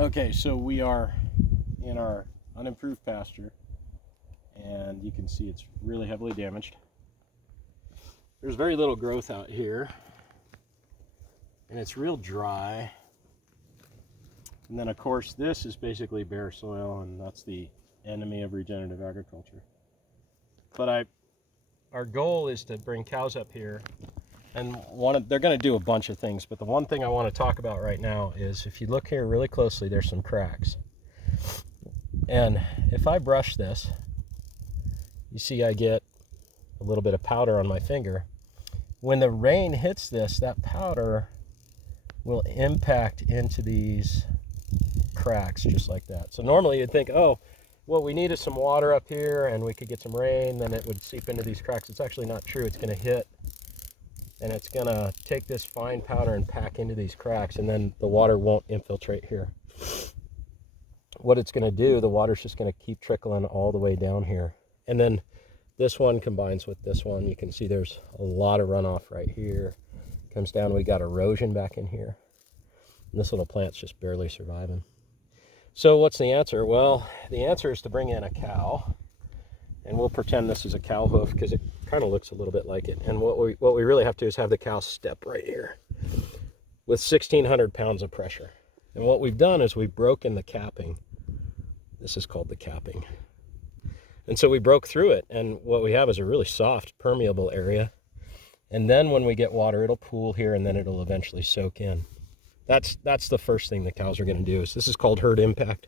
Okay, so we are in our unimproved pasture, and you can see it's really heavily damaged. There's very little growth out here, and it's real dry. And then of course this is basically bare soil, and that's the enemy of regenerative agriculture. But our goal is to bring cows up here, and they're going to do a bunch of things, but the one thing I want to talk about right now is, if you look here really closely, there's some cracks. And if I brush this, you see I get a little bit of powder on my finger. When the rain hits this, that powder will impact into these cracks just like that. So normally you'd think, oh, what we need is some water up here and we could get some rain, then it would seep into these cracks. It's actually not true. It's going to hit, and it's going to take this fine powder and pack into these cracks, and then the water won't infiltrate here. What it's going to do, the water's just going to keep trickling all the way down here. And then this one combines with this one. You can see there's a lot of runoff right here. Comes down, we got erosion back in here. And this little plant's just barely surviving. So what's the answer? Well, the answer is to bring in a cow, and we'll pretend this is a cow hoof because it kind of looks a little bit like it. And what we really have to do is have the cow step right here with 1,600 pounds of pressure. And what we've done is we've broken the capping. This is called the capping. And so we broke through it, and what we have is a really soft, permeable area. And then when we get water, it'll pool here, and then it'll eventually soak in. That's the first thing the cows are going to do. Is this is called herd impact.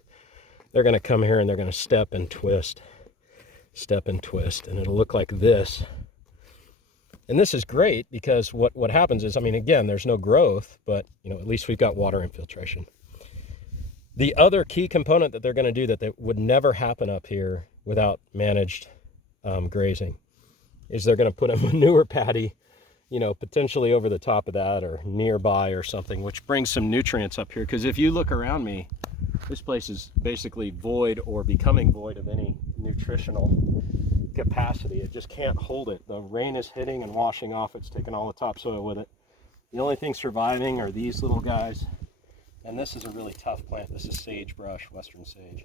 They're going to come here and they're going to step and twist, and it'll look like this. And this is great because what happens is, I mean, again, there's no growth, but at least we've got water infiltration. The other key component that they're going to do that would never happen up here without managed grazing is they're going to put a manure paddy, potentially over the top of that or nearby or something, which brings some nutrients up here. Because if you look around me, this place is basically void or becoming void of any nutritional capacity. It just can't hold it. The rain is hitting and washing off. It's taking all the topsoil with it. The only thing surviving are these little guys. And this is a really tough plant. This is sagebrush, western sage.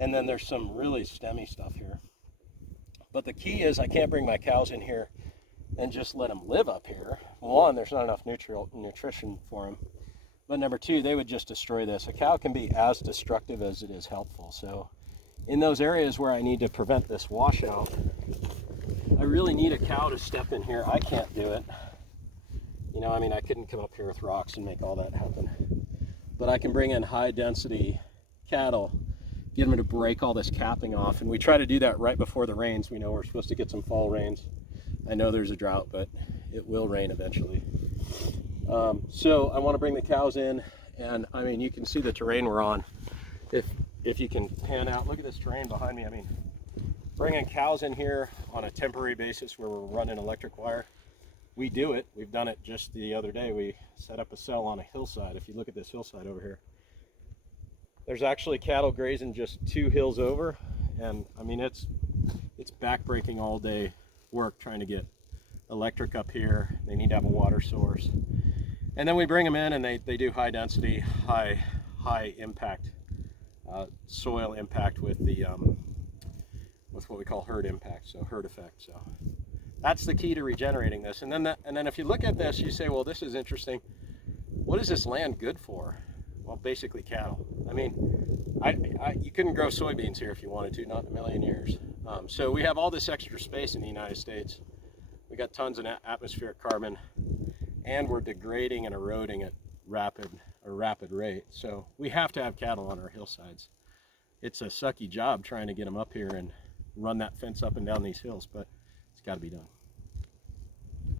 And then there's some really stemmy stuff here. But the key is I can't bring my cows in here and just let them live up here. One, there's not enough nutrition for them. But number two, they would just destroy this. A cow can be as destructive as it is helpful. So in those areas where I need to prevent this washout, I really need a cow to step in here. I can't do it. I couldn't come up here with rocks and make all that happen. But I can bring in high density cattle, get them to break all this capping off. And we try to do that right before the rains. We know we're supposed to get some fall rains. I know there's a drought, but it will rain eventually. So I want to bring the cows in, and you can see the terrain we're on. If you can pan out, look at this terrain behind me. Bringing cows in here on a temporary basis where we're running electric wire, we do it. We've done it just the other day. We set up a cell on a hillside. If you look at this hillside over here, there's actually cattle grazing just 2 hills over, and it's backbreaking all day work trying to get electric up here. They need to have a water source, and then we bring them in and they do high density, high impact soil impact with what we call herd impact, so herd effect. So that's the key to regenerating this. And then if you look at this, you say, well, this is interesting. What is this land good for? Well, basically cattle. You couldn't grow soybeans here if you wanted to, not in a million years. So we have all this extra space in the United States. We got tons of atmospheric carbon, and we're degrading and eroding at a rapid rate. So we have to have cattle on our hillsides. It's a sucky job trying to get them up here and run that fence up and down these hills, but it's got to be done.